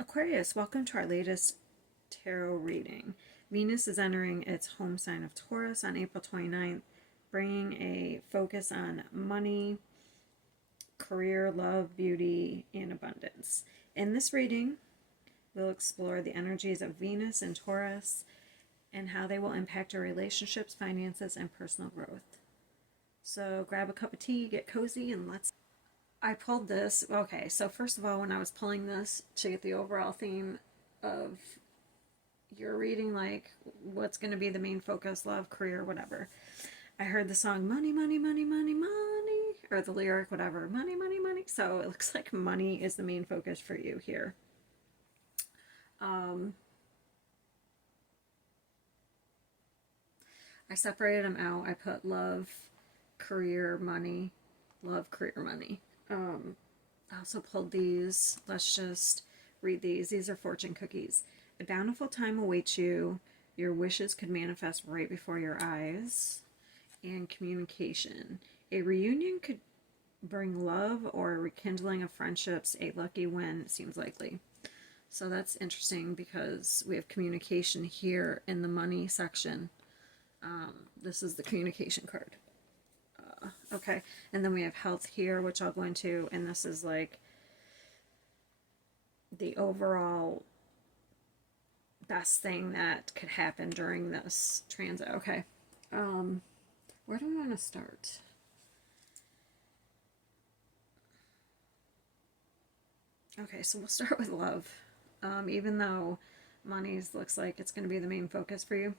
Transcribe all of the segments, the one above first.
Aquarius, welcome to our latest tarot reading. Venus is entering its home sign of Taurus on April 29th, bringing a focus on money, career, love, beauty, and abundance. In this reading, we'll explore the energies of Venus and Taurus and how they will impact our relationships, finances, and personal growth. So grab a cup of tea, get cozy, and let's... I pulled this. Okay, so first of all, when I was pulling this to get the overall theme of your reading, like what's going to be the main focus, love, career, whatever, I heard the song Money, Money, Money, Money, Money, or the lyric, whatever, Money, Money, Money. So it looks like money is the main focus for you here. I separated them out. I put love, career, money, love, career, money. I also pulled these. Let's just read these. These are fortune cookies. A bountiful time awaits you. Your wishes could manifest right before your eyes. And communication. A reunion could bring love or a rekindling of friendships. A lucky win seems likely. So that's interesting because we have communication here in the money section. This is the communication card. Okay, and then we have health here, which I'll go into, and this is like the overall best thing that could happen during this transit. Okay, where do we want to start? Okay, so we'll start with love. Even though money looks like it's going to be the main focus for you,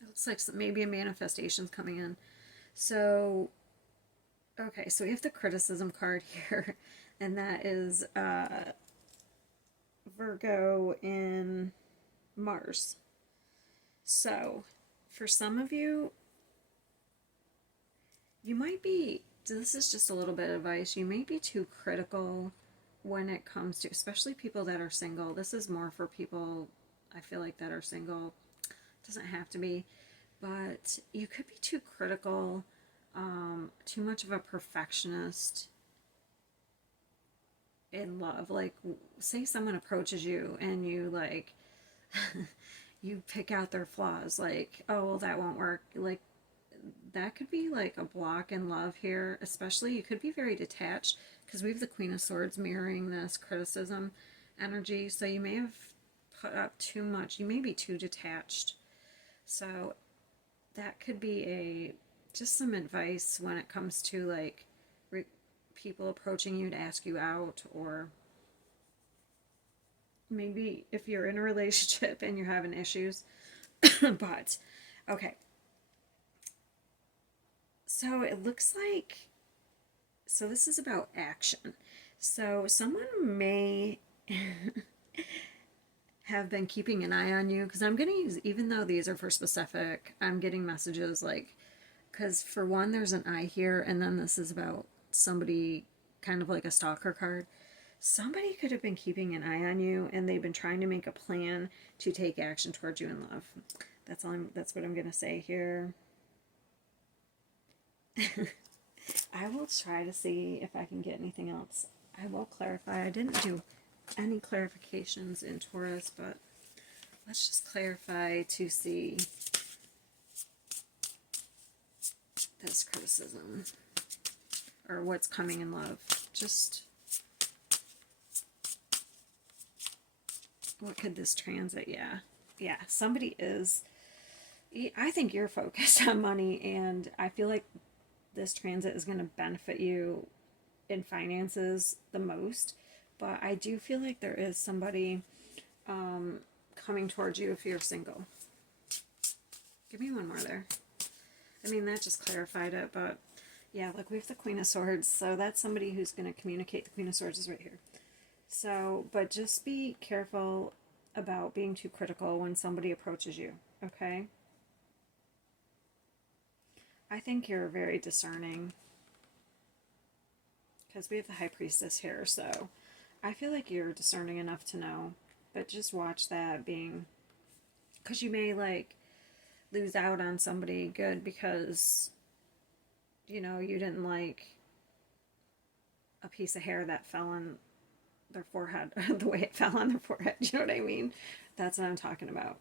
it looks like maybe a manifestation's coming in. So, okay, so we have the criticism card here, and that is Virgo in Mars. So, for some of you, you might be, this is just a little bit of advice, you may be too critical when it comes to, especially people that are single. This is more for people, I feel like, that are single. It doesn't have to be. But you could be too critical, too much of a perfectionist in love. Like, say someone approaches you and you like, you pick out their flaws. Like, oh, well, that won't work. Like, that could be like a block in love here. Especially, you could be very detached because we have the Queen of Swords mirroring this criticism energy. So you may have put up too much. You may be too detached. So that could be just some advice when it comes to like people approaching you to ask you out, or maybe if you're in a relationship and you're having issues. But okay, so it looks like, so this is about action. So someone may have been keeping an eye on you, because I'm getting, even though these are for specific, I'm getting messages like, because for one, there's an eye here, and then this is about somebody, kind of like a stalker card. Somebody could have been keeping an eye on you, and they've been trying to make a plan to take action towards you in love. That's all. That's what I'm gonna say here. I will try to see if I can get anything else. I will clarify. I didn't do any clarifications in Taurus, but let's just clarify to see this criticism or what's coming in love. Just what could this transit? Yeah, somebody is, I think you're focused on money, and I feel like this transit is going to benefit you in finances the most. But I do feel like there is somebody coming towards you if you're single. Give me one more there. I mean, that just clarified it, but yeah, like we have the Queen of Swords, so that's somebody who's going to communicate. The Queen of Swords is right here. So, but just be careful about being too critical when somebody approaches you, okay? I think you're very discerning, because we have the High Priestess here, so I feel like you're discerning enough to know, but just watch that being, because you may like lose out on somebody good because, you know, you didn't like a piece of hair that fell in their forehead, the way it fell on their forehead. You know what I mean? That's what I'm talking about.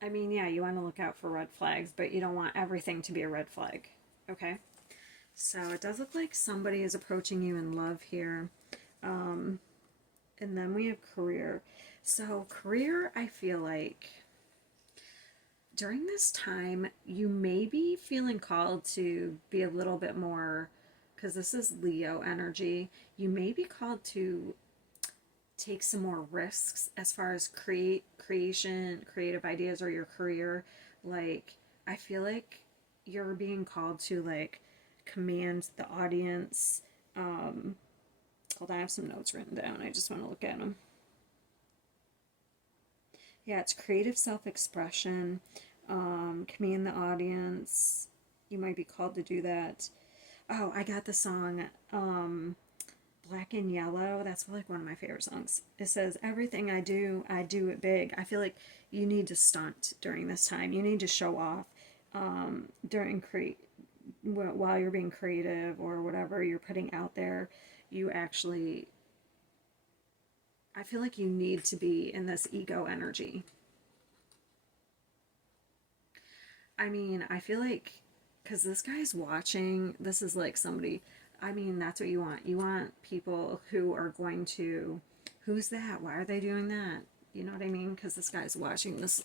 I mean, yeah, you want to look out for red flags, but you don't want everything to be a red flag. Okay? So it does look like somebody is approaching you in love here. Um, and then we have career. So, career, I feel like during this time, you may be feeling called to be a little bit more, because this is Leo energy, you may be called to take some more risks as far as creation, creative ideas, or your career. Like, I feel like you're being called to like command the audience. Hold on, I have some notes written down. I just want to look at them. Yeah, it's creative self-expression, command the audience. You might be called to do that. Oh, I got the song, Black and Yellow. That's like one of my favorite songs. It says, everything I do it big. I feel like you need to stunt during this time. You need to show off during while you're being creative or whatever you're putting out there. You actually, I feel like you need to be in this ego energy. I mean, I feel like because this guy's watching, this is like somebody, I mean, that's what you want. You want people who are going to, who's that? Why are they doing that? You know what I mean? Because this guy's watching this.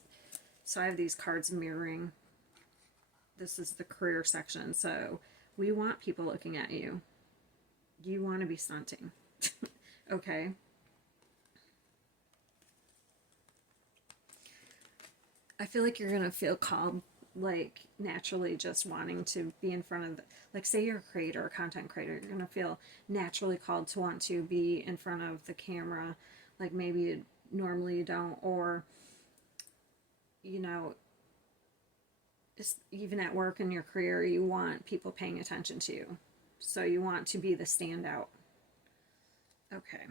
So I have these cards mirroring. This is the career section. So we want people looking at you. You want to be stunting. Okay. I feel like you're going to feel called, like naturally just wanting to be in front of like say you're a creator, a content creator, you're going to feel naturally called to want to be in front of the camera, like maybe normally you don't, or you know, even at work in your career you want people paying attention to you, so you want to be the standout. Okay.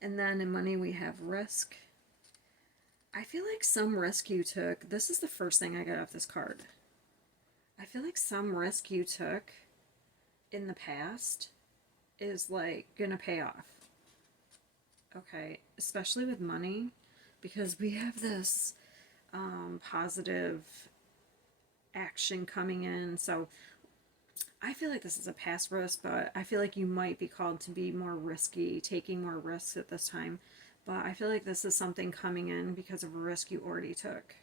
And then in money we have risk. I feel like some risk you took, this is the first thing I got off this card. I feel like some risk you took in the past is like gonna pay off. Okay, especially with money, because we have this positive action coming in. So I feel like this is a past risk, but I feel like you might be called to be more risky, taking more risks at this time. But I feel like this is something coming in because of a risk you already took.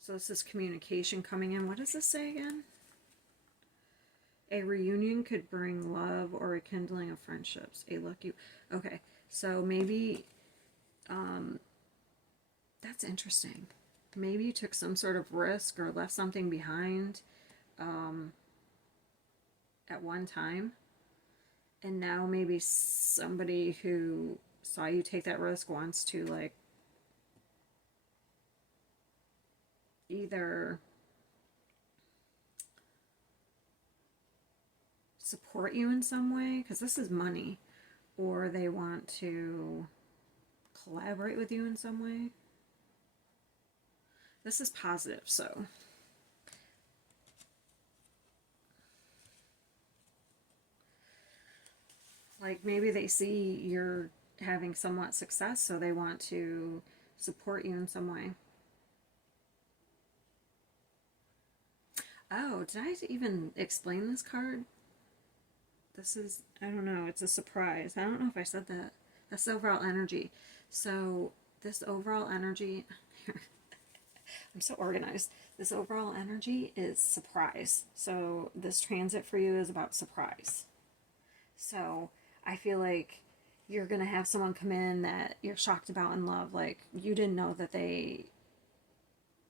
So this is communication coming in. What does this say again? A reunion could bring love or rekindling of friendships. A lucky... Okay, so maybe... that's interesting. Maybe you took some sort of risk or left something behind at one time. And now maybe somebody who saw you take that risk wants to like either support you in some way, because this is money, or they want to collaborate with you in some way. This is positive, so like maybe they see you're having somewhat success, so they want to support you in some way. Oh, did I even explain this card? This is, I don't know, it's a surprise. I don't know if I said that. That's the overall energy. So this overall energy, I'm so organized. This overall energy is surprise. So this transit for you is about surprise. So I feel like you're going to have someone come in that you're shocked about in love. Like you didn't know that they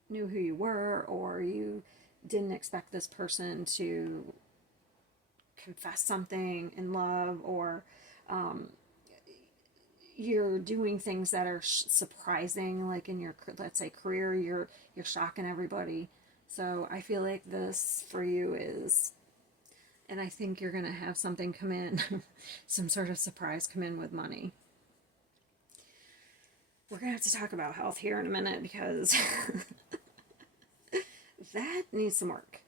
knew who you were, or you didn't expect this person to confess something in love, or you're doing things that are surprising, like in your, let's say, career, you're shocking everybody. So I feel like this for you is, and I think you're gonna have something come in, some sort of surprise come in with money. We're gonna have to talk about health here in a minute, because that needs some work.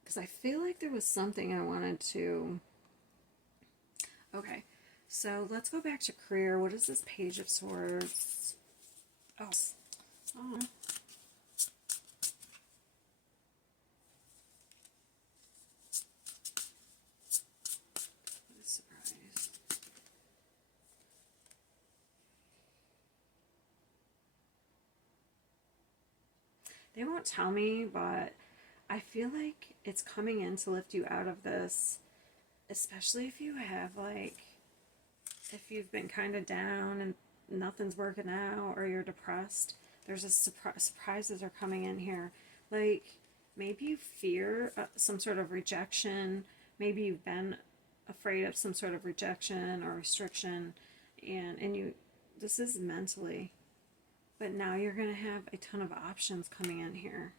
Because I feel like there was something I wanted to Okay, so let's go back to career. What is this Page of Swords? Oh, oh. What a surprise. They won't tell me, but I feel like it's coming in to lift you out of this, especially if you have like, if you've been kind of down and nothing's working out or you're depressed. There's a surprises are coming in here. Like maybe you fear some sort of rejection. Maybe you've been afraid of some sort of rejection or restriction, and you, this is mentally, but now you're going to have a ton of options coming in here.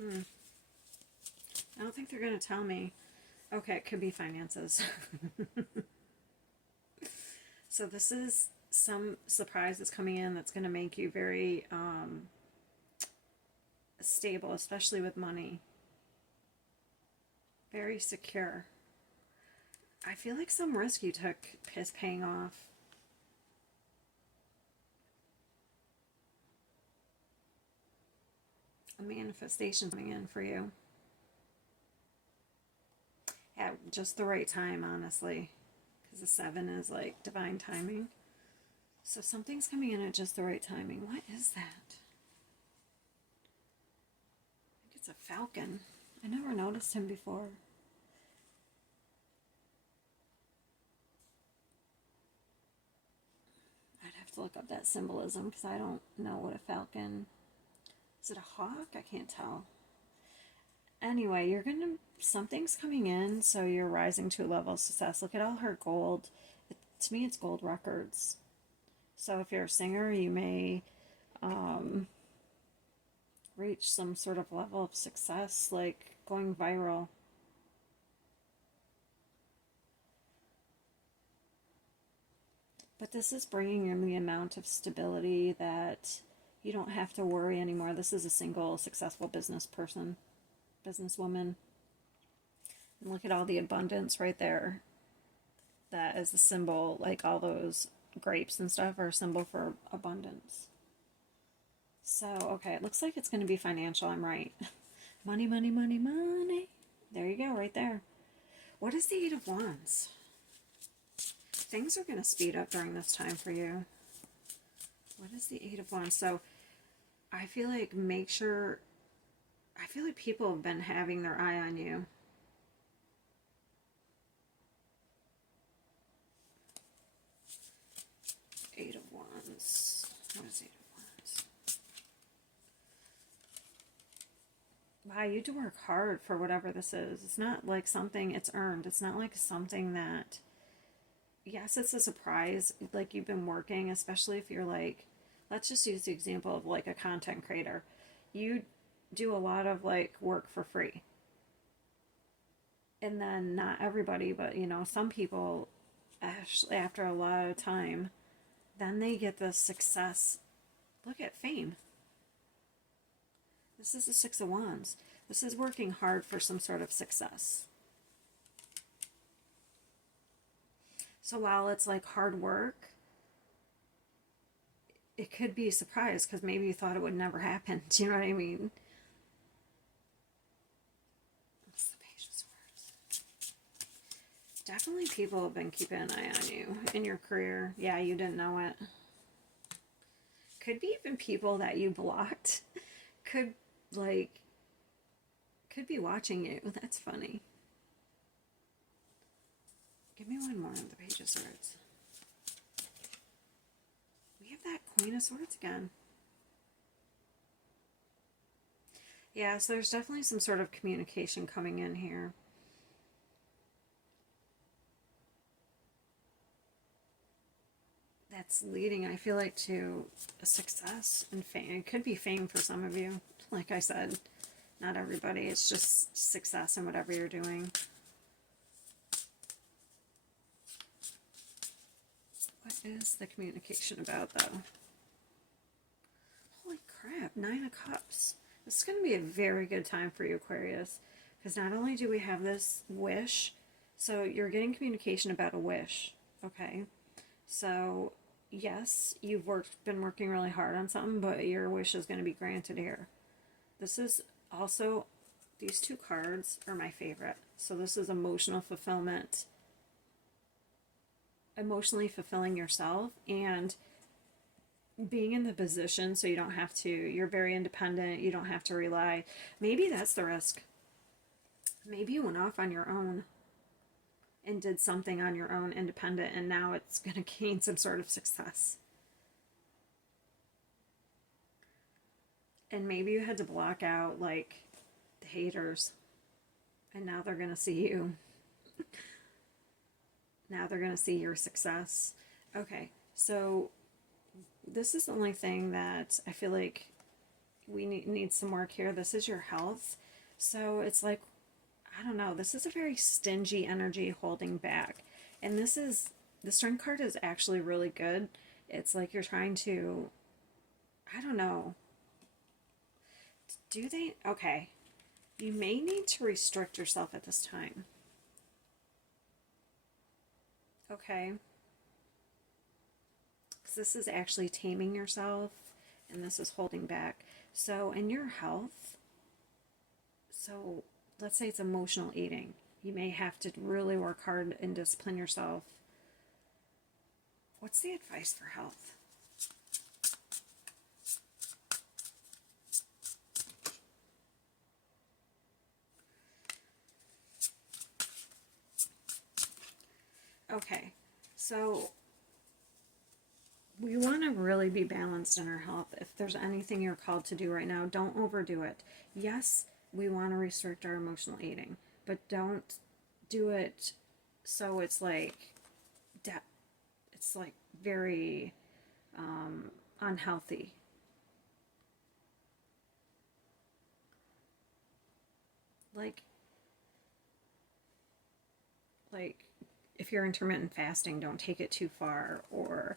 I don't think they're going to tell me. Okay, it could be finances. So this is some surprise that's coming in that's going to make you very stable, especially with money. Very secure. I feel like some risk you took is paying off. A manifestation coming in for you. At just the right time, honestly. Because the 7 is like divine timing. So something's coming in at just the right timing. What is that? I think it's a falcon. I never noticed him before. I'd have to look up that symbolism because I don't know what a falcon... Is it a hawk? I can't tell. Anyway, you're gonna... Something's coming in, so you're rising to a level of success. Look at all her gold. To me, it's gold records. So if you're a singer, you may reach some sort of level of success, like going viral. But this is bringing in the amount of stability that you don't have to worry anymore. This is a single, successful business person, businesswoman. And look at all the abundance right there. That is a symbol, like all those grapes and stuff are a symbol for abundance. So, okay, it looks like it's going to be financial. I'm right. Money, money, money, money. There you go, right there. What is the 8 of Wands? Things are going to speed up during this time for you. What is the 8 of Wands? So, I feel like I feel like people have been having their eye on you. Eight of Wands. What is 8 of Wands? Wow, you have to work hard for whatever this is. It's not like something it's earned. It's not like something that... Yes, it's a surprise. Like you've been working, especially if you're like... Let's just use the example of like a content creator. You do a lot of like work for free. And then not everybody, but you know, some people actually after a lot of time, then they get the success. Look at fame. This is the 6 of Wands. This is working hard for some sort of success. So while it's like hard work, it could be a surprise because maybe you thought it would never happen. Do you know what I mean? What's the Page of Swords? Definitely people have been keeping an eye on you in your career. Yeah, you didn't know it. Could be even people that you blocked. Could be watching you. That's funny. Give me one more on the Page of Swords. We have that Queen of Swords again. Yeah, so there's definitely some sort of communication coming in here. That's leading, I feel like, to a success and fame. It could be fame for some of you. Like I said, not everybody. It's just success in whatever you're doing. What is the communication about, though? Holy crap, 9 of Cups. This is going to be a very good time for you, Aquarius, because not only do we have this wish, so you're getting communication about a wish, okay? So, yes, you've been working really hard on something, but your wish is going to be granted here. This is also, these two cards are my favorite. So this is emotional fulfillment, emotionally fulfilling yourself and being in the position so you don't have to, you're very independent, you don't have to rely. Maybe that's the risk. Maybe you went off on your own and did something on your own independent, and now it's going to gain some sort of success. And maybe you had to block out like the haters, and now they're going to see you. Now they're going to see your success. Okay, so this is the only thing that I feel like we need some work here. This is your health. So it's like, I don't know, this is a very stingy energy holding back. And the Strength card is actually really good. It's like you're trying to, I don't know. Okay. You may need to restrict yourself at this time. Okay. Because this is actually taming yourself, and this is holding back. So in your health, so let's say it's emotional eating. You may have to really work hard and discipline yourself. What's the advice for health? Okay, so we want to really be balanced in our health. If there's anything you're called to do right now, don't overdo it. Yes, we want to restrict our emotional eating, but don't do it so it's like very unhealthy. Like if you're intermittent fasting, don't take it too far, or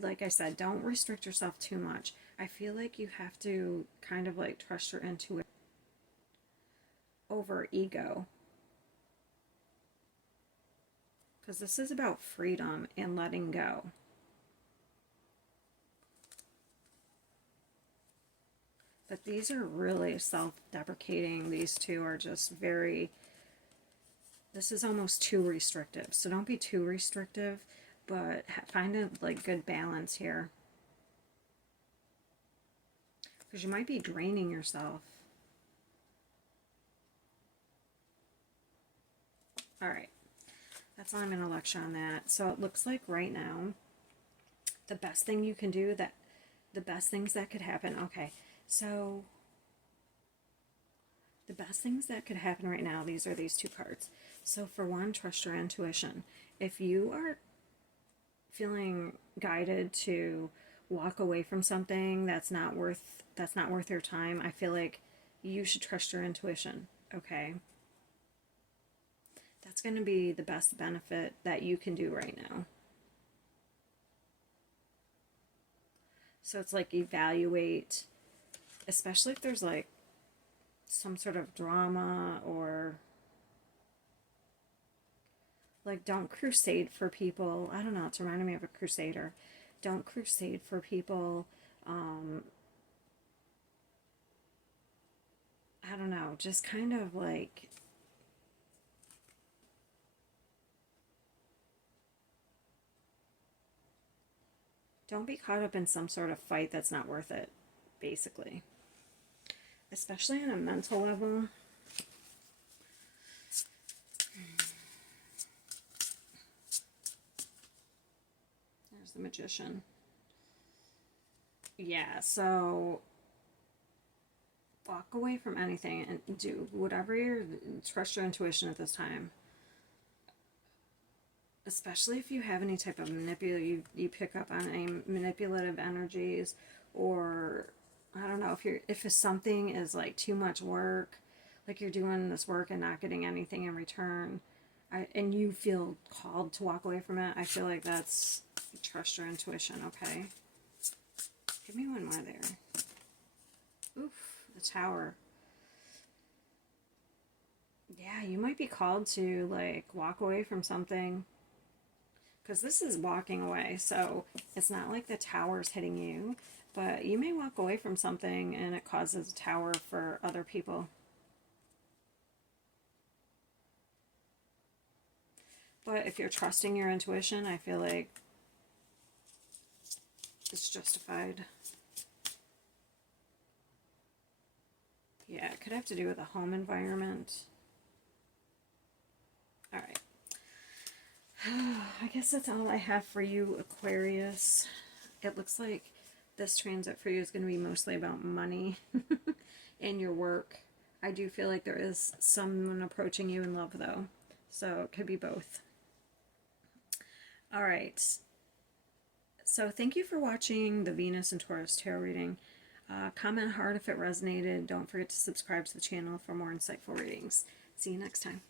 like I said, don't restrict yourself too much. I feel like you have to kind of like trust your intuition over ego, because this is about freedom and letting go. But these are really self-deprecating. These two are just very, this is almost too restrictive. So don't be too restrictive, but find a like good balance here, because you might be draining yourself. All right, that's all I'm going to lecture on that. So it looks like right now, the best thing you can do, the best things that could happen. Okay, so the best things that could happen right now, these are these two cards. So for one, trust your intuition. If you are feeling guided to walk away from something that's not worth your time, I feel like you should trust your intuition. Okay, that's going to be the best benefit that you can do right now. So it's like evaluate, especially if there's like some sort of drama, or like don't crusade for people. I don't know, it's reminding me of a crusader. Don't crusade for people. I don't know, just kind of like don't be caught up in some sort of fight that's not worth it, basically. Especially on a mental level. There's the Magician. Yeah, so walk away from anything and do whatever trust your intuition at this time. Especially if you have any type of you pick up on any manipulative energies, or I don't know, if something is like too much work, like you're doing this work and not getting anything in return, and you feel called to walk away from it, I feel like that's trust your intuition. Okay, give me one more there. Oof, The Tower. Yeah, you might be called to like walk away from something, because this is walking away, so it's not like the Tower's hitting you, but you may walk away from something and it causes a tower for other people. But if you're trusting your intuition, I feel like it's justified. Yeah, it could have to do with a home environment. All right. I guess that's all I have for you, Aquarius. It looks like this transit for you is going to be mostly about money and your work. I do feel like there is someone approaching you in love, though. So it could be both. All right. So thank you for watching the Venus and Taurus tarot reading. Comment hard if it resonated. Don't forget to subscribe to the channel for more insightful readings. See you next time.